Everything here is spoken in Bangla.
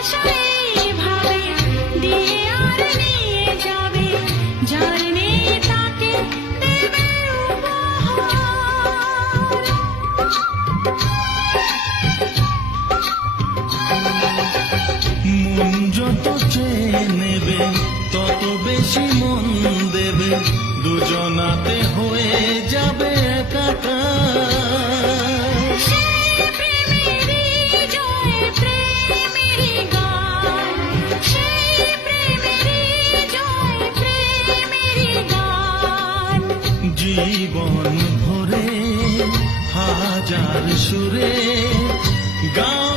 ভালোবাসা এইভাবে দিয়ে আর নিয়ে যাবে, যার নেই তাকে দেবে উপহার। মন যত চেয়ে নেবে তত বেশি মন দেবে, দুজনাতে হয়ে যাবে একাকার। সেই প্রেমেরই জয় প্রেমেরই গান, সেই প্রেমেরই জয় প্রেমেরই গান। জীবন ভরে হাজার সুরে গাও